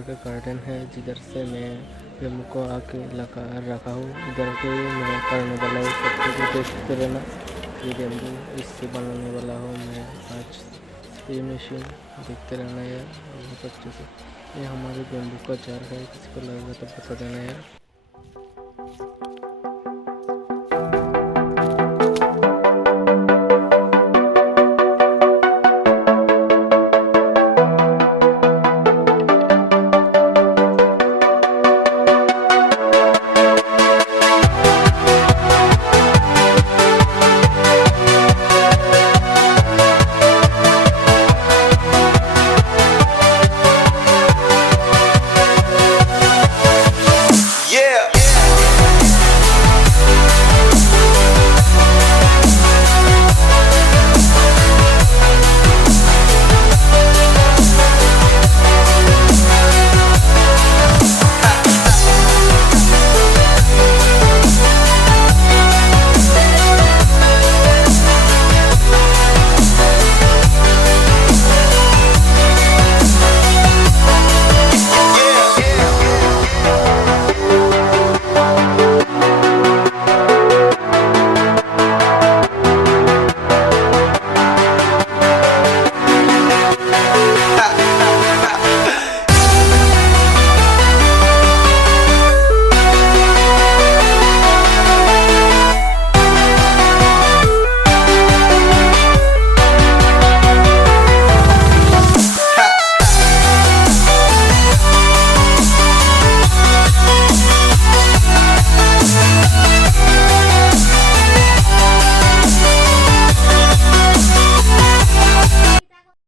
ऊपर का गार्डन है जिधर से मैं बेम्बू को आके लगा रखा हूँ। इधर के मैं करने वाला हूँ, सब कुछ देखते रहना। ये बेम्बू इससे बनाने वाला हूँ मैं आज। ये मशीन देखते रहना यार बहुत अच्छे से। ये हमारे बेम्बू का जार है, किसी को लगेगा तो बता देना यार।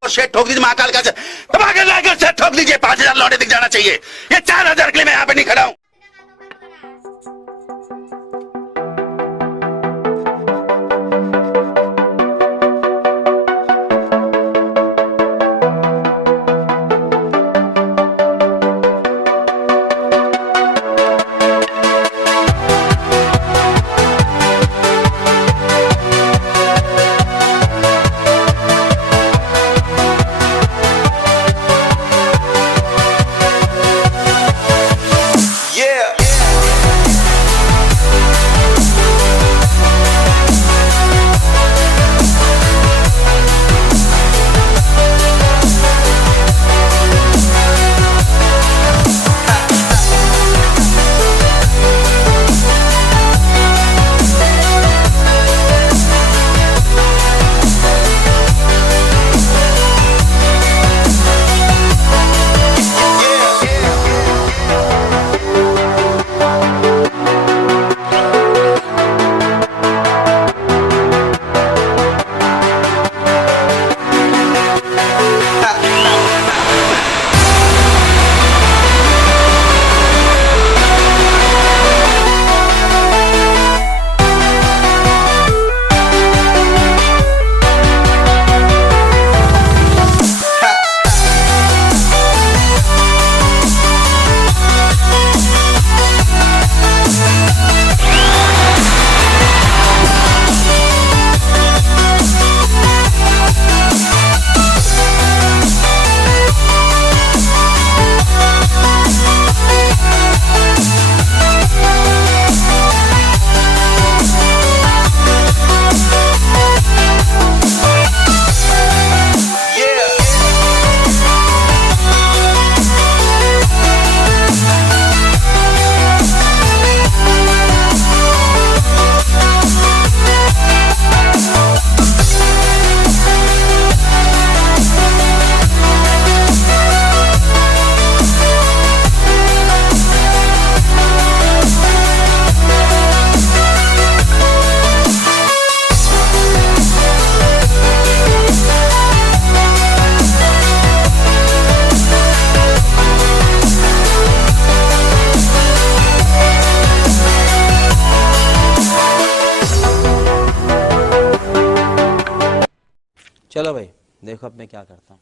शेट ठोक दीजिए, महाकाल का दबा कर लाकर शेट ठोक दीजिए। 5,000 लौटे दिख जाना चाहिए। ये 4,000 के लिए मैं यहाँ पे नहीं खड़ा हूँ। चलो भाई देखो अब मैं क्या करता हूँ।